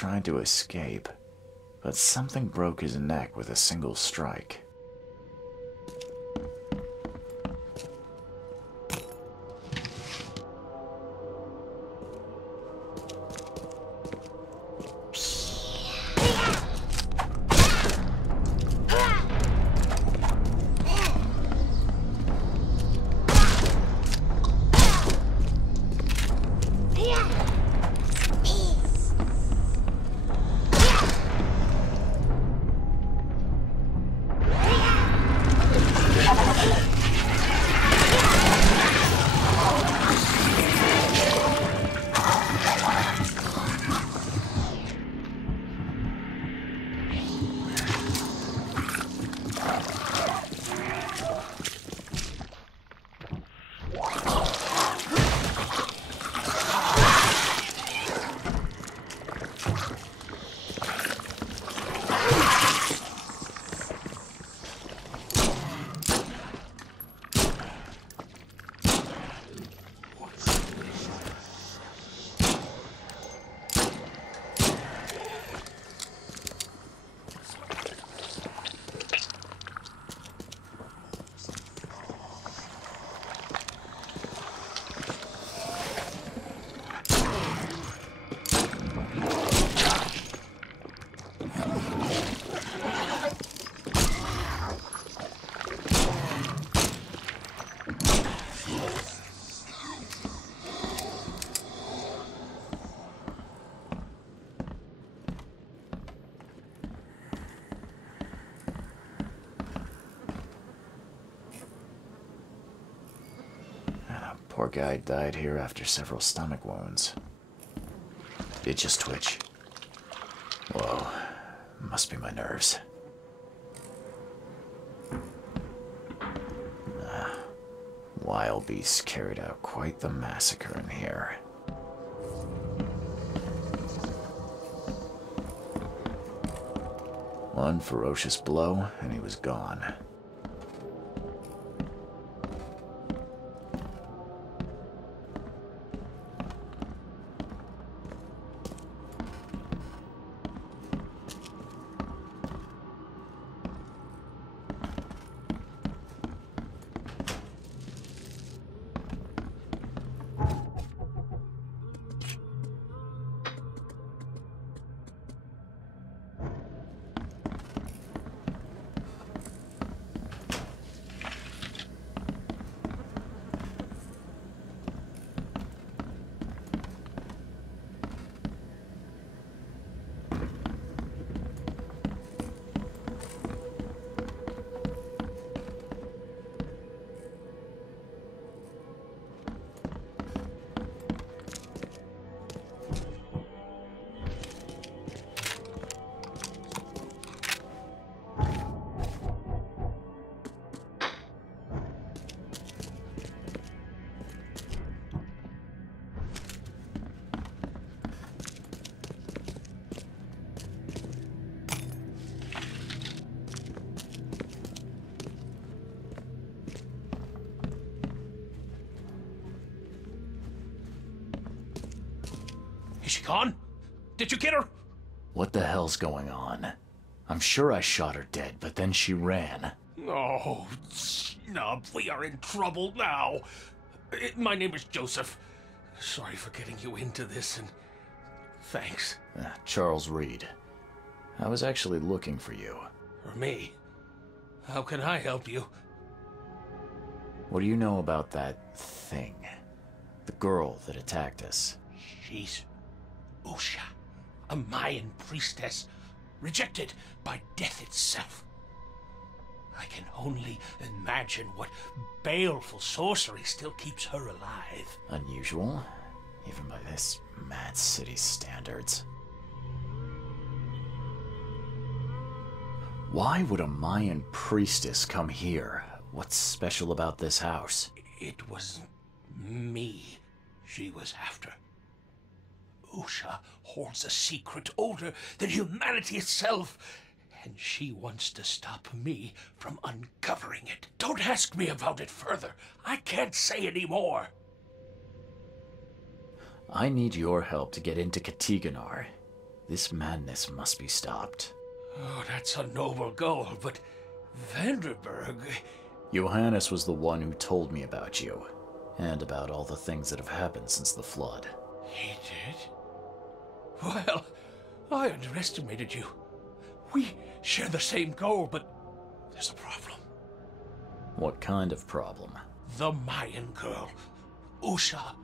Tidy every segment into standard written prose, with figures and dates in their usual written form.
tried to escape, but something broke his neck with a single strike. Poor guy died here after several stomach wounds. It just twitch. Whoa, must be my nerves. Wild beasts carried out quite the massacre in here. One ferocious blow, and he was gone. Is she gone? Did you get her? What the hell's going on? I'm sure I shot her dead, but then she ran. Oh, snub, we are in trouble now. My name is Joseph. Sorry for getting you into this, and thanks. Charles Reed. I was actually looking for you. For me? How can I help you? What do you know about that thing? The girl that attacked us? She's Usha, a Mayan priestess, rejected by death itself. I can only imagine what baleful sorcery still keeps her alive. Unusual, even by this mad city's standards. Why would a Mayan priestess come here? What's special about this house? It was me she was after. Usha holds a secret older than humanity itself, and she wants to stop me from uncovering it. Don't ask me about it further. I can't say any more. I need your help to get into Katiganar. This madness must be stopped. Oh, that's a noble goal, but Vanderberg... Johannes was the one who told me about you, and about all the things that have happened since the flood. He did? Well, I underestimated you. We share the same goal, but there's a problem. What kind of problem? The Mayan girl, Usha.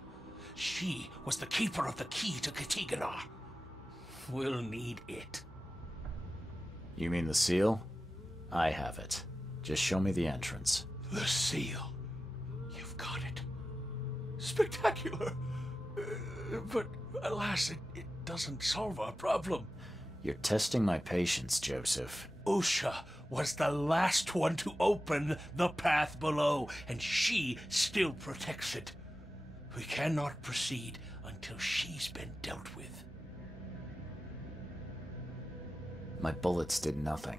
She was the keeper of the key to Katiganar. We'll need it. You mean the seal? I have it. Just show me the entrance. The seal. You've got it. Spectacular. But alas, it doesn't solve our problem. You're testing my patience, Joseph. Usha was the last one to open the path below, and she still protects it. We cannot proceed until she's been dealt with. My bullets did nothing.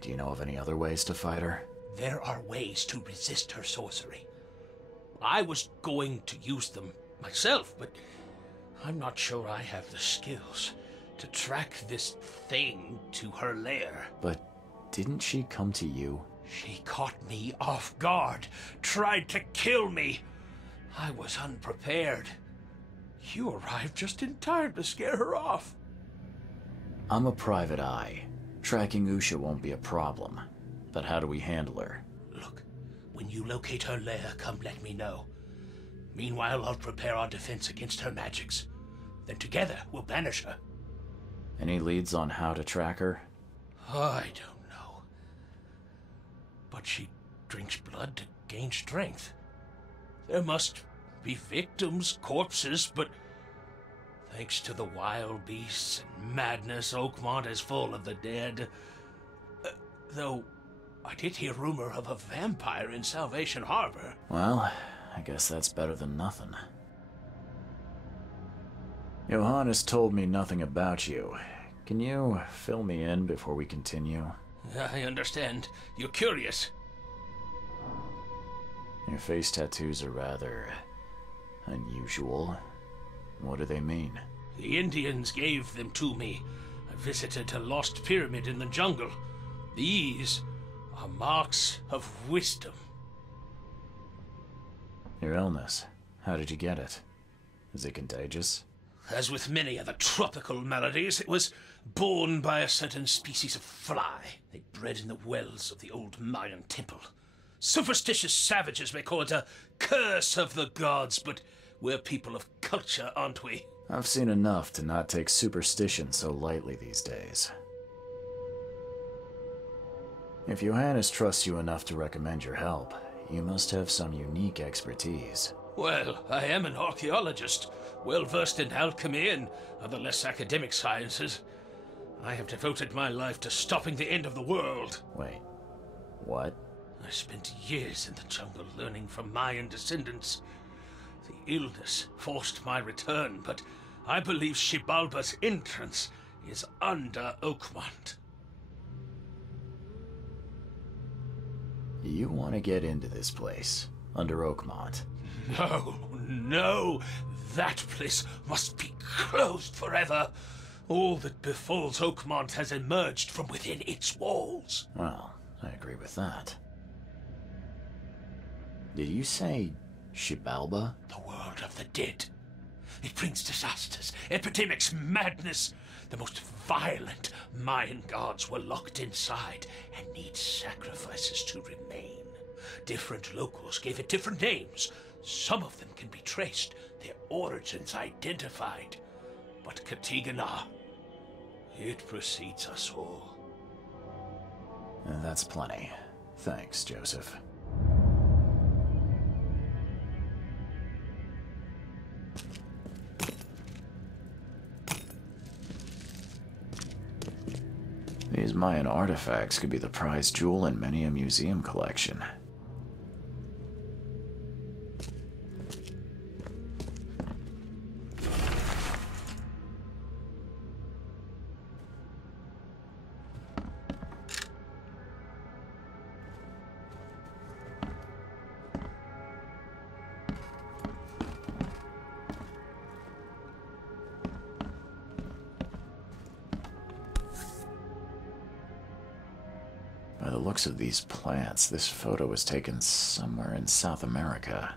Do you know of any other ways to fight her? There are ways to resist her sorcery. I was going to use them myself, but I'm not sure I have the skills to track this thing to her lair. But didn't she come to you? She caught me off guard, tried to kill me. I was unprepared. You arrived just in time to scare her off. I'm a private eye. Tracking Usha won't be a problem. But how do we handle her? Look, when you locate her lair, come let me know. Meanwhile, I'll prepare our defense against her magics. Then together, we'll banish her. Any leads on how to track her? I don't know. But she drinks blood to gain strength. There must be victims, corpses, but thanks to the wild beasts and madness, Oakmont is full of the dead. Though, I did hear rumor of a vampire in Salvation Harbor. Well, I guess that's better than nothing. Johannes told me nothing about you. Can you fill me in before we continue? I understand. You're curious. Your face tattoos are rather unusual. What do they mean? The Indians gave them to me. I visited a lost pyramid in the jungle. These are marks of wisdom. Your illness. How did you get it? Is it contagious? As with many other tropical maladies, it was borne by a certain species of fly. They bred in the wells of the old Mayan temple. Superstitious savages may call it a curse of the gods, but we're people of culture, aren't we? I've seen enough to not take superstition so lightly these days. If Johannes trusts you enough to recommend your help, you must have some unique expertise. Well, I am an archaeologist, well-versed in alchemy and other less academic sciences. I have devoted my life to stopping the end of the world. Wait, what? I spent years in the jungle learning from Mayan descendants. The illness forced my return, but I believe Xibalba's entrance is under Oakmont. You want to get into this place, under Oakmont? No, that place must be closed forever. All that befalls Oakmont has emerged from within its walls. Well, I agree with that. Did you say Xibalba? The world of the dead. It brings disasters, epidemics, madness. The most violent Mayan gods were locked inside and need sacrifices to remain. Different locals gave it different names. Some of them can be traced, their origins identified. But Katiganar, it precedes us all. That's plenty. Thanks, Joseph. These Mayan artifacts could be the prized jewel in many a museum collection. By the looks of these plants, this photo was taken somewhere in South America.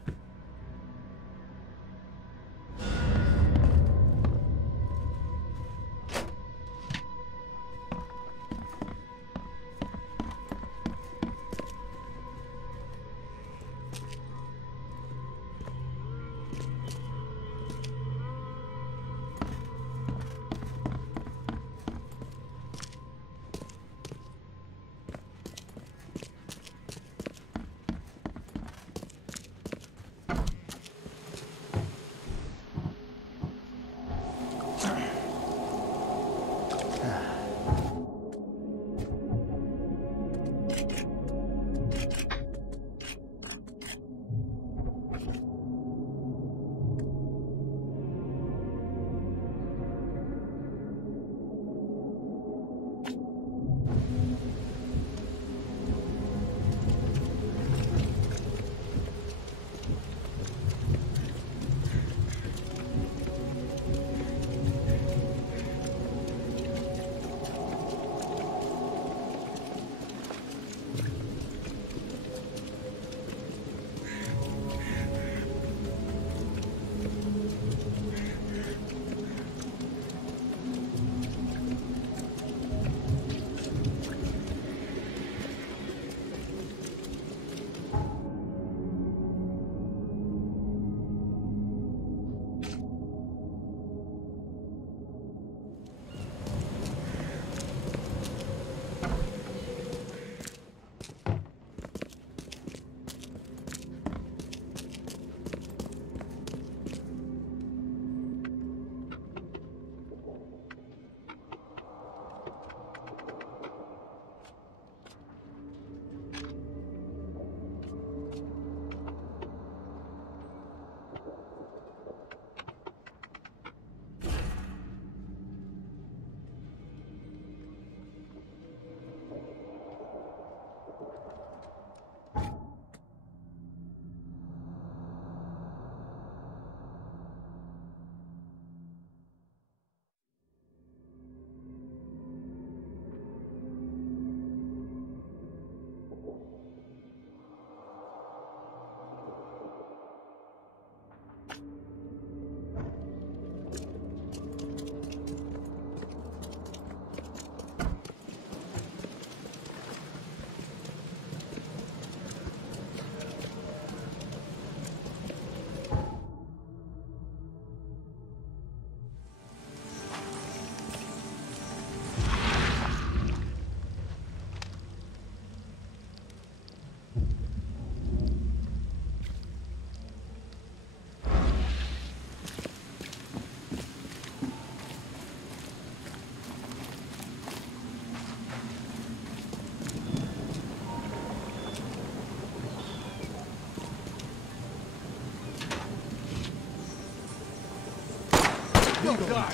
You'll die.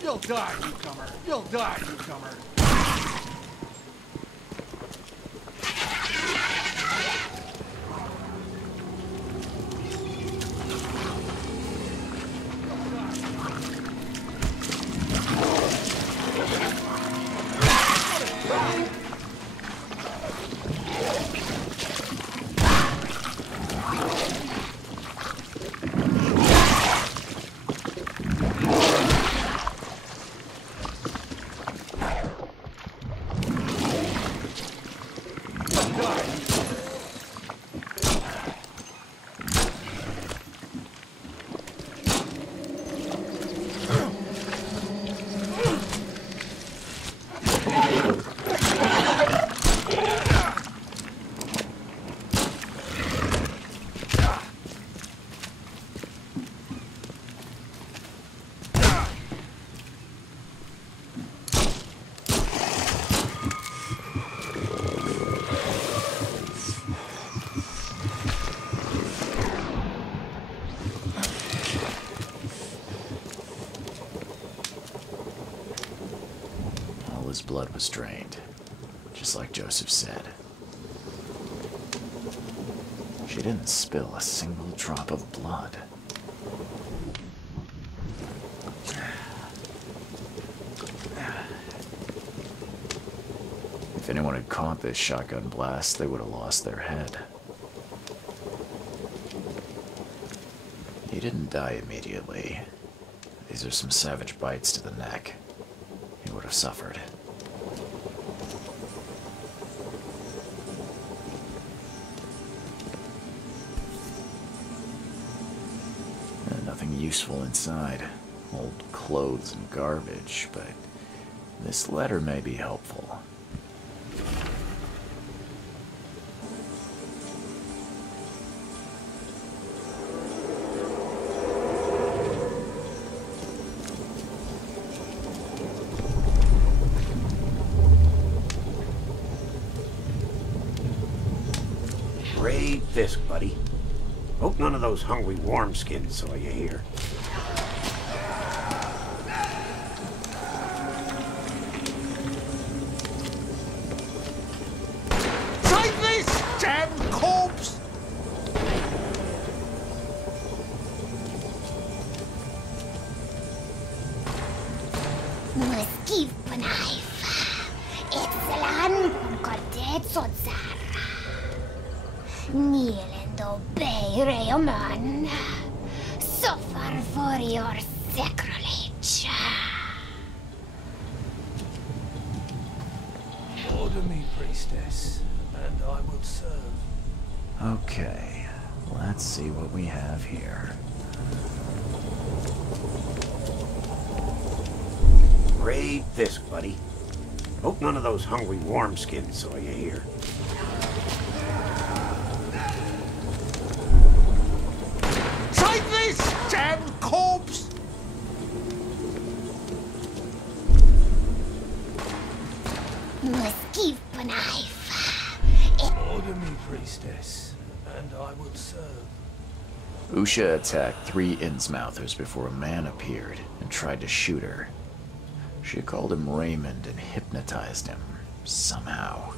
You'll die, newcomer. You'll die, newcomer. His blood was drained, just like Joseph said. She didn't spill a single drop of blood. If anyone had caught this shotgun blast, they would have lost their head. He didn't die immediately. These are some savage bites to the neck. He would have suffered. Nothing useful inside. Old clothes and garbage, but this letter may be helpful. Brave Fisk, buddy. Hope none of those hungry wormskins saw you here. Take this, damn corpse! Moskiv knife. Excellent konkordet sotsar. Kneel and obey, Rayoman. Suffer for your sacrilege. Order me, priestess, and I will serve. Okay, let's see what we have here. Brave Fisk, buddy. Hope none of those hungry wormskins saw you here. Take this, damn corpse! Moskiv knife. Order me, priestess, and I will serve. Usha attacked 3 Innsmouthers before a man appeared and tried to shoot her. She called him Raymond and hypnotized him, somehow.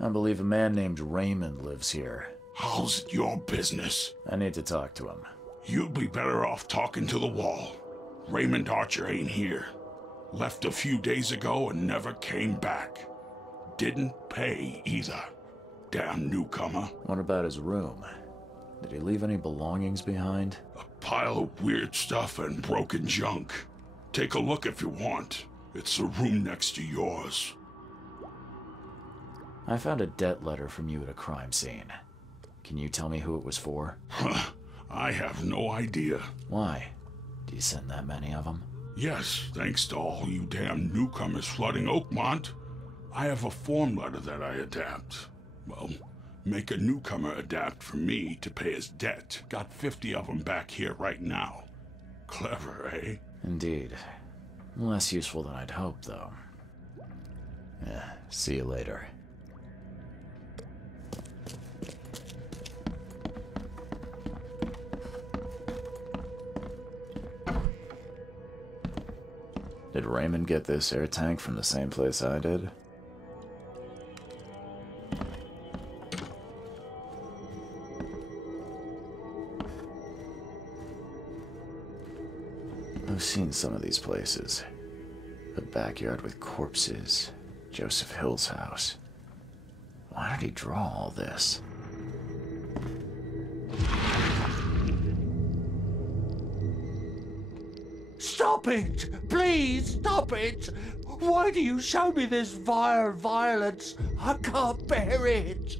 I believe a man named Raymond lives here. How's it your business? I need to talk to him. You'd be better off talking to the wall. Raymond Archer ain't here. Left a few days ago and never came back. Didn't pay either. Damn newcomer. What about his room? Did he leave any belongings behind? A pile of weird stuff and broken junk. Take a look if you want. It's the room next to yours. I found a debt letter from you at a crime scene. Can you tell me who it was for? I have no idea. Why? Do you send that many of them? Yes, thanks to all you damn newcomers flooding Oakmont. I have a form letter that I adapt. Well, make a newcomer adapt for me to pay his debt. Got 50 of them back here right now. Clever, eh? Indeed. Less useful than I'd hoped, though. Yeah, see you later. Did Raymond get this air tank from the same place I did? I've seen some of these places. A backyard with corpses. Joseph Hill's house. Why did he draw all this? Stop it! Please, stop it! Why do you show me this vile violence? I can't bear it!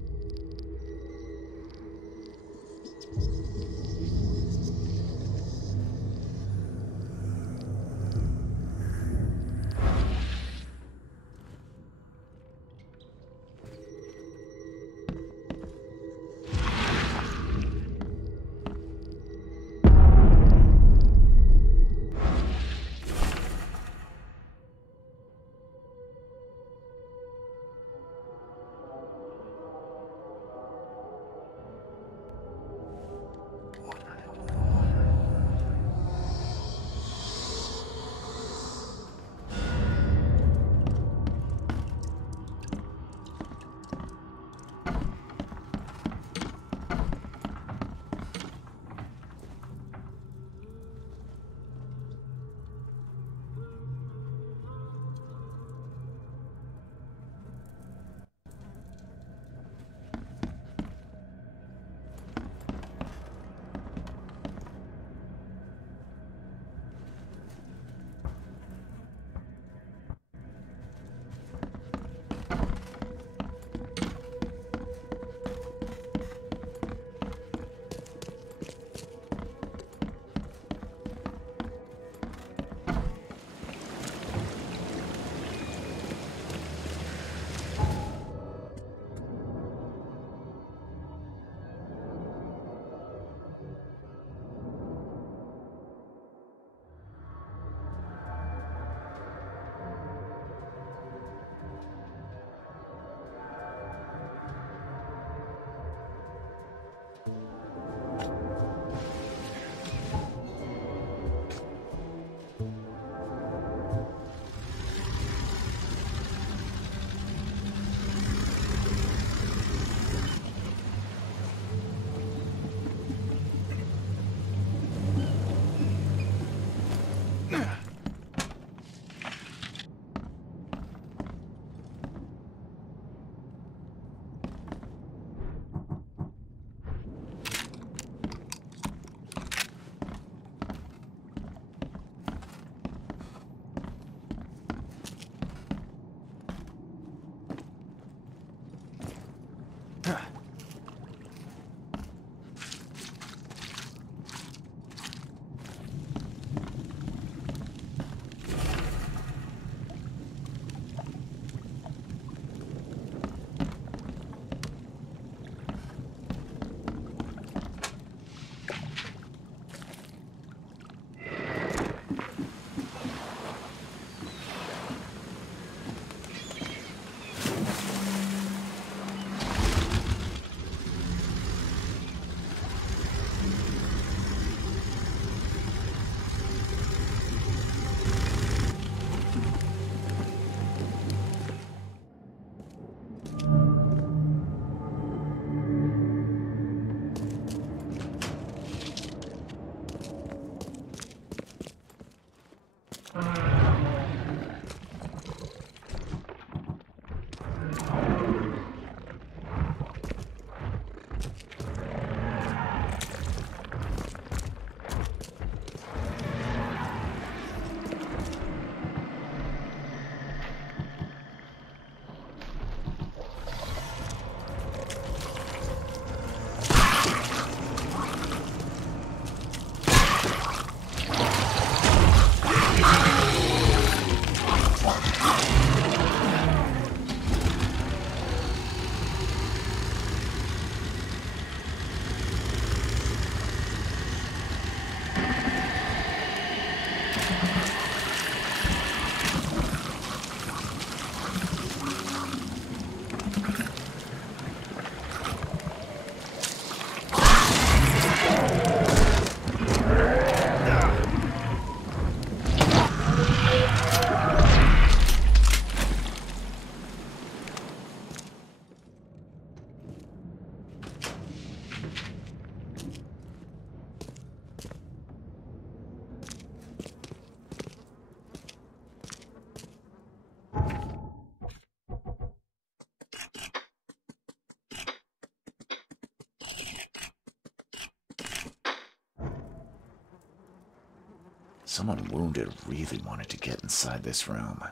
Someone wounded really wanted to get inside this room.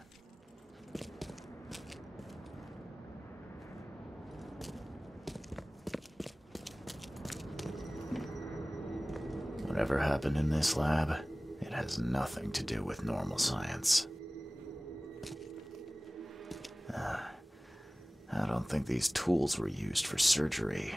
Whatever happened in this lab, it has nothing to do with normal science. I don't think these tools were used for surgery.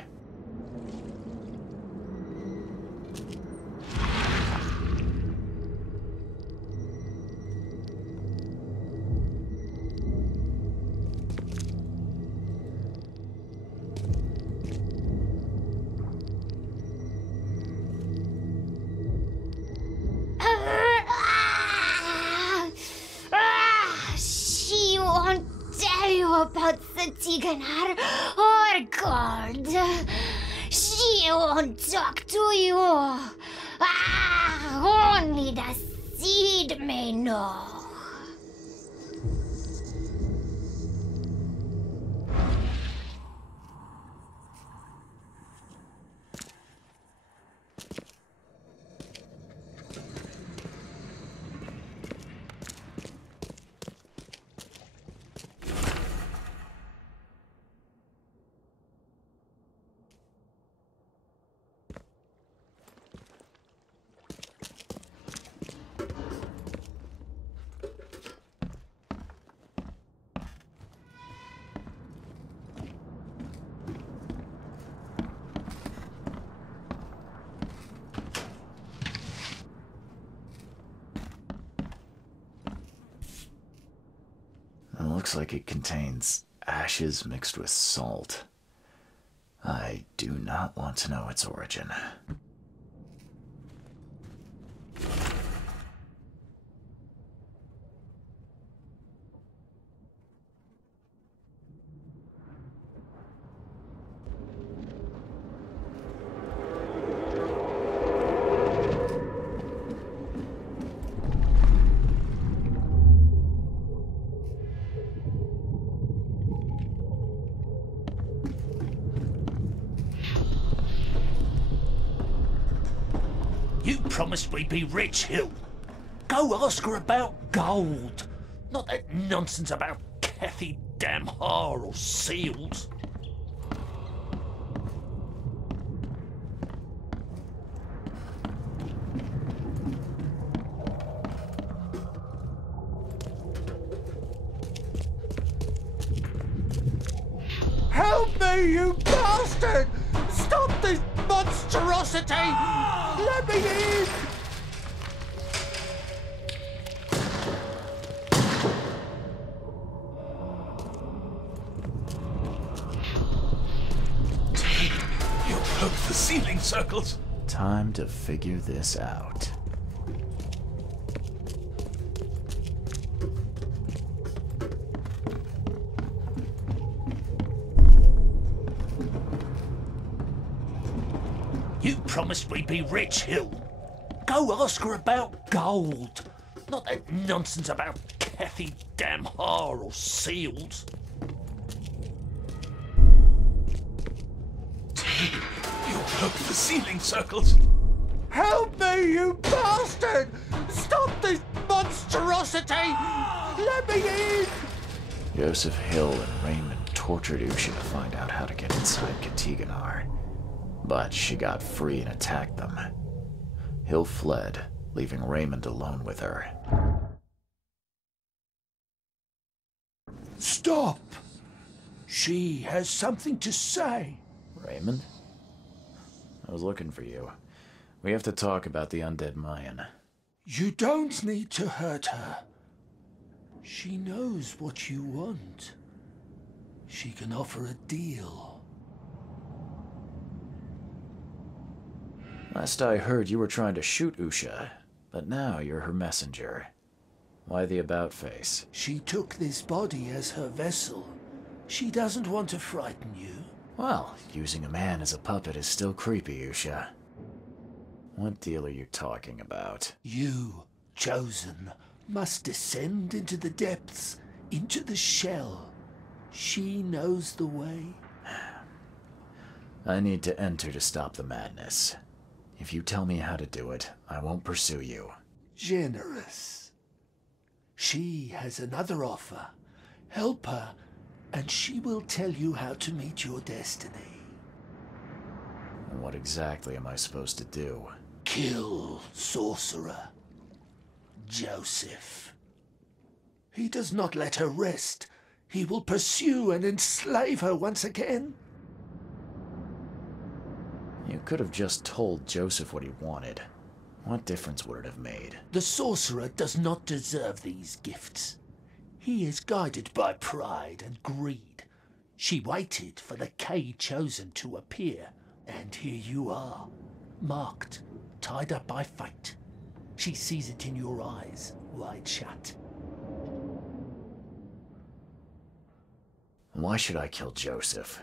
She won't tell you about Satiganar or gold. She won't talk to you. Only the seed may know. Looks like it contains ashes mixed with salt. I do not want to know its origin. You promised we'd be rich, Hill. Go ask her about gold. Not that nonsense about Kathy Damhar or seals. Help me, you bastard! Stop this monstrosity! Let me in! You broke the ceiling circles. Time to figure this out. You promised we'd be rich, Hill. Go ask her about gold. Not that nonsense about Kathy Damhar or seals. You broke the ceiling circles. Help me, you bastard! Stop this monstrosity! Let me in! Joseph Hill and Raymond tortured Usha to find out how to get inside Katiganar. But she got free and attacked them. Hill fled, leaving Raymond alone with her. Stop! She has something to say. Raymond? I was looking for you. We have to talk about the undead Mayan. You don't need to hurt her. She knows what you want. She can offer a deal. Last I heard, you were trying to shoot Usha, but now you're her messenger. Why the about-face? She took this body as her vessel. She doesn't want to frighten you. Well, using a man as a puppet is still creepy, Usha. What deal are you talking about? You, chosen, must descend into the depths, into the shell. She knows the way. I need to enter to stop the madness. If you tell me how to do it, I won't pursue you. Generous. She has another offer. Help her, and she will tell you how to meet your destiny. And what exactly am I supposed to do? Kill sorcerer Joseph. He does not let her rest. He will pursue and enslave her once again. You could have just told Joseph what he wanted. What difference would it have made? The sorcerer does not deserve these gifts. He is guided by pride and greed. She waited for the K chosen to appear, and here you are, marked, tied up by fate. She sees it in your eyes, wide shut. Why should I kill Joseph?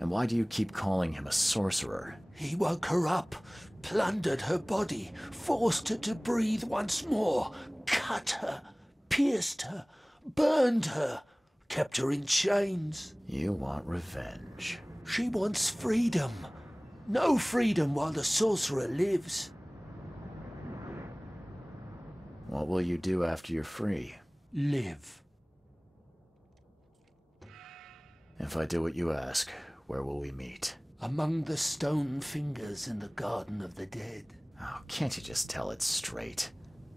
And why do you keep calling him a sorcerer? He woke her up, plundered her body, forced her to breathe once more, cut her, pierced her, burned her, kept her in chains. You want revenge. She wants freedom. No freedom while the sorcerer lives. What will you do after you're free? Live. If I do what you ask, where will we meet? Among the stone fingers in the Garden of the Dead. Oh, can't you just tell it straight?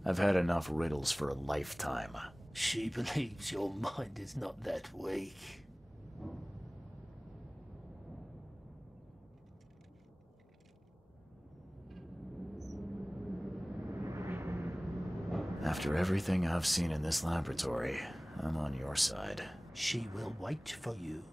I've had enough riddles for a lifetime. She believes your mind is not that weak. After everything I've seen in this laboratory, I'm on your side. She will wait for you.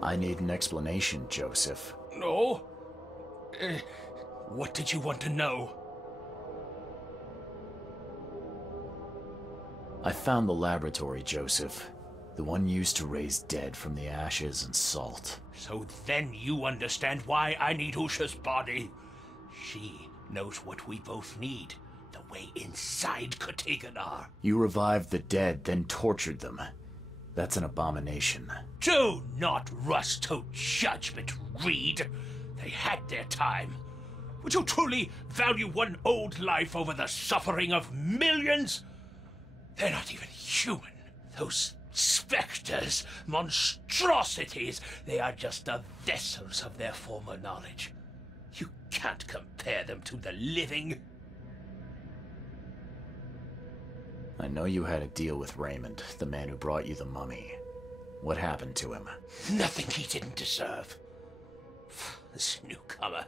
I need an explanation, Joseph. No? What did you want to know? I found the laboratory, Joseph. The one used to raise dead from the ashes and salt. So then you understand why I need Usha's body. She knows what we both need. The way inside Katiganar. You revived the dead, then tortured them. That's an abomination. Do not rush to judgment, Reed. They had their time. Would you truly value one old life over the suffering of millions? They're not even human. Those specters, monstrosities, they are just the vessels of their former knowledge. You can't compare them to the living. I know you had a deal with Raymond, the man who brought you the mummy. What happened to him? Nothing he didn't deserve. This newcomer,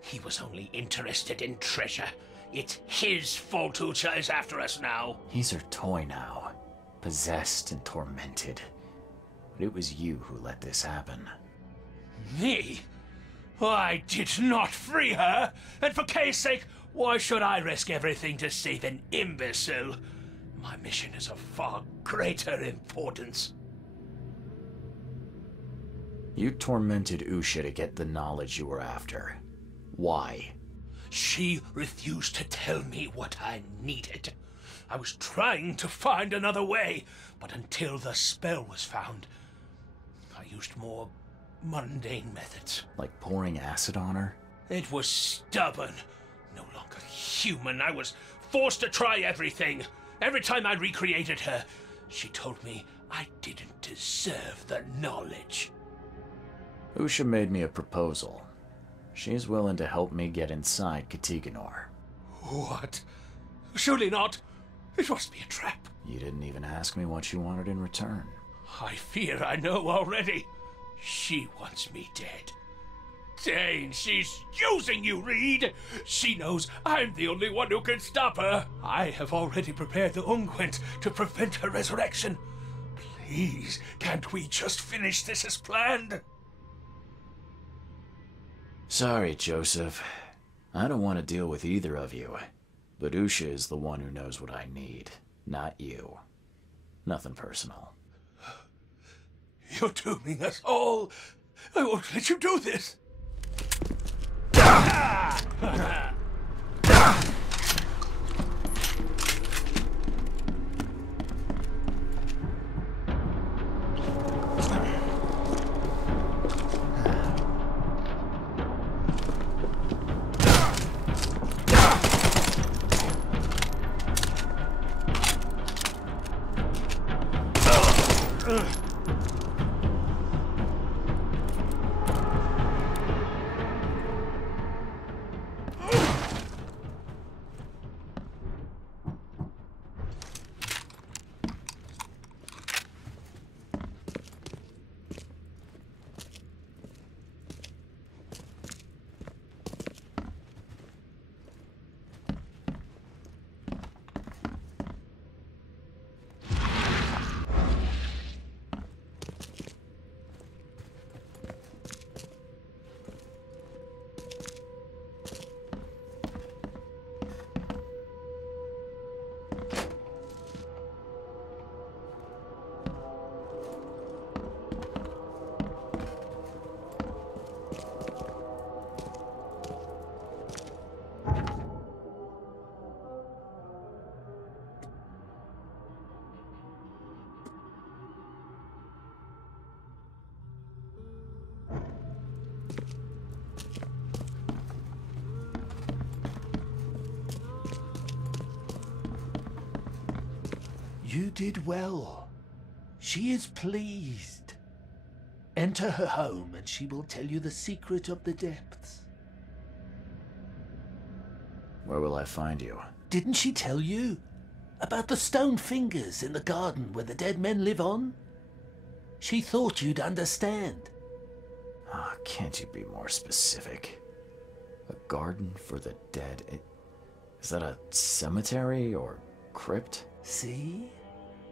he was only interested in treasure. It's his fault Usha is after us now. He's her toy now, possessed and tormented. But it was you who let this happen. Me? I did not free her, and for Kay's sake, why should I risk everything to save an imbecile? My mission is of far greater importance. You tormented Usha to get the knowledge you were after. Why? She refused to tell me what I needed. I was trying to find another way, but until the spell was found, I used more mundane methods. Like pouring acid on her? It was stubborn, no longer human. I was forced to try everything. Every time I recreated her, she told me I didn't deserve the knowledge. Usha made me a proposal. She's willing to help me get inside Katiganor. What? Surely not. It must be a trap. You didn't even ask me what you wanted in return. I fear I know already. She wants me dead. Dane, she's using you, Reed! She knows I'm the only one who can stop her. I have already prepared the unguent to prevent her resurrection. Please, can't we just finish this as planned? Sorry, Joseph. I don't want to deal with either of you. But Usha is the one who knows what I need, not you. Nothing personal. You're dooming us all. I won't let you do this. You did well. She is pleased. Enter her home and she will tell you the secret of the depths. Where will I find you? Didn't she tell you about the stone fingers in the garden where the dead men live on? She thought you'd understand. Ah, can't you be more specific? A garden for the dead? Is that a cemetery or crypt? See?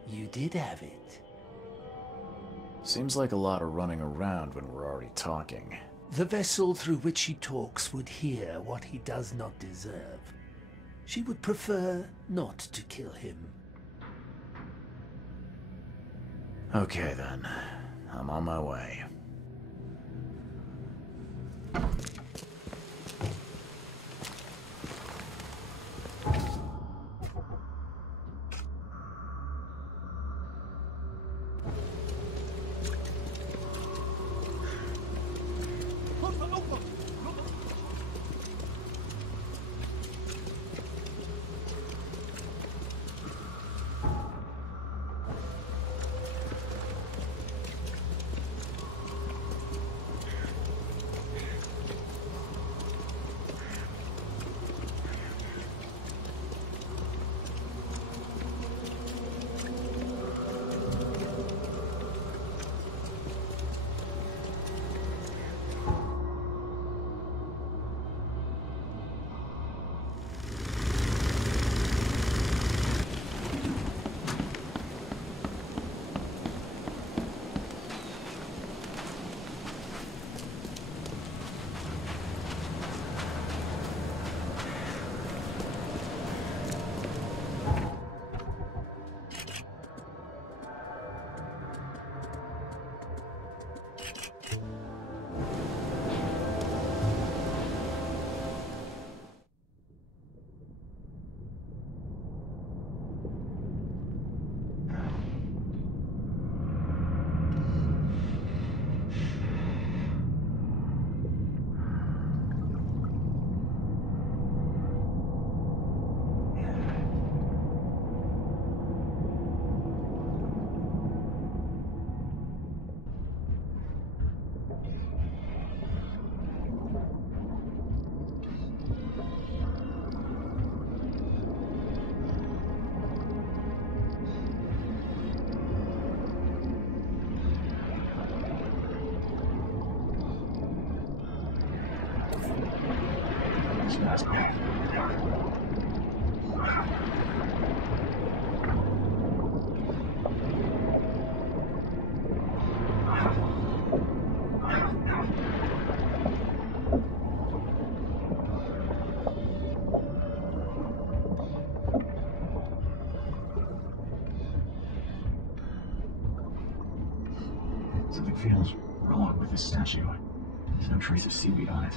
You did have it. Seems like a lot of running around when we're already talking. The vessel through which he talks would hear what he does not deserve. She would prefer not to kill him. Okay then, I'm on my way. past me. Something feels wrong with this statue. There's no trace of seaweed on it.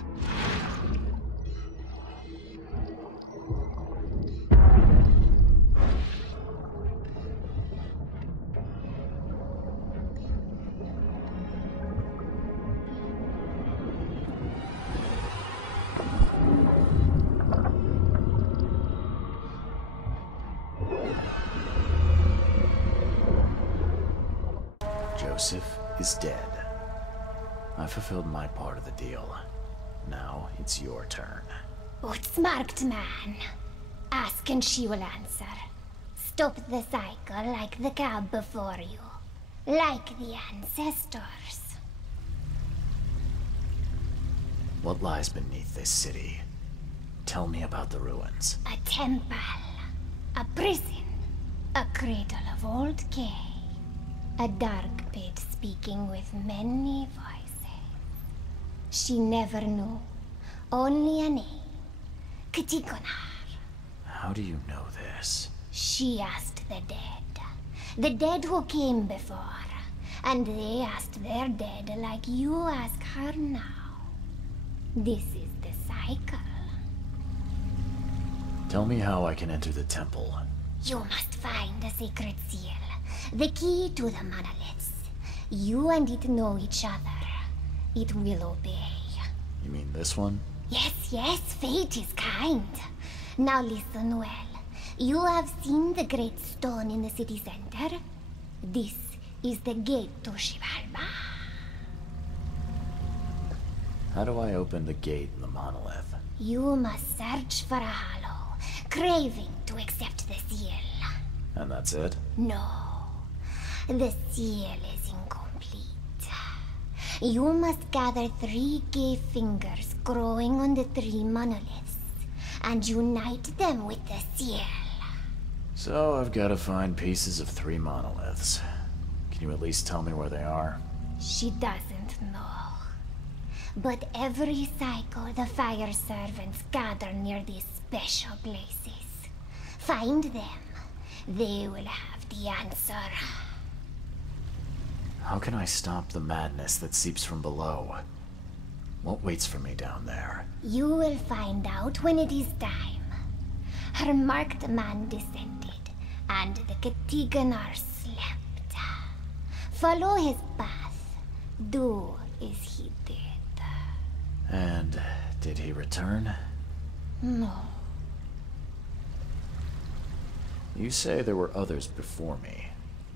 Joseph is dead. I fulfilled my part of the deal. Now it's your turn. Outsmarked man. Ask and she will answer. Stop the cycle like the cab before you. Like the ancestors. What lies beneath this city? Tell me about the ruins. A temple. A prison. A cradle of old Kay. A dark pit speaking with many voices. She never knew. Only a name. Katigonar. How do you know this? She asked the dead. The dead who came before. And they asked their dead like you ask her now. This is the cycle. Tell me how I can enter the temple. You must find the sacred seal. The key to the monoliths. You and it know each other. It will obey. You mean this one? Yes, fate is kind. Now listen well. You have seen the great stone in the city center? This is the gate to Shivalba. How do I open the gate in the monolith? You must search for a hollow, craving to accept the seal. And that's it? No. The seal is incomplete. You must gather 3 gay fingers growing on the 3 monoliths and unite them with the seal. So I've got to find pieces of 3 monoliths. Can you at least tell me where they are? She doesn't know. But every cycle the fire servants gather near these special places. Find them. They will have the answer. How can I stop the madness that seeps from below? What waits for me down there? You will find out when it is time. Her marked man descended, and the Katiganar slept. Follow his path. Do as he did. And did he return? No. You say there were others before me.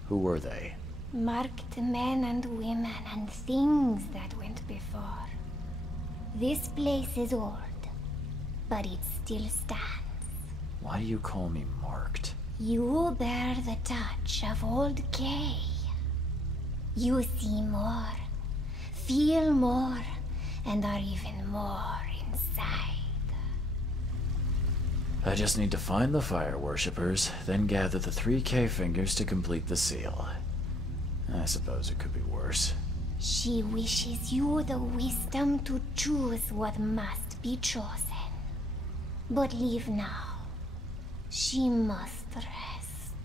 Who were they? Marked men and women and things that went before. This place is old, but it still stands. Why do you call me marked? You bear the touch of old Kay. You see more, feel more, and are even more inside. I just need to find the fire worshippers, then gather the 3K fingers to complete the seal. I suppose it could be worse. She wishes you the wisdom to choose what must be chosen. But leave now. She must rest.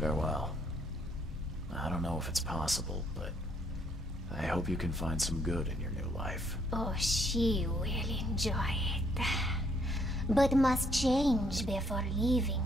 Farewell. I don't know if it's possible, but I hope you can find some good in your new life. Oh, she will enjoy it. But must change before leaving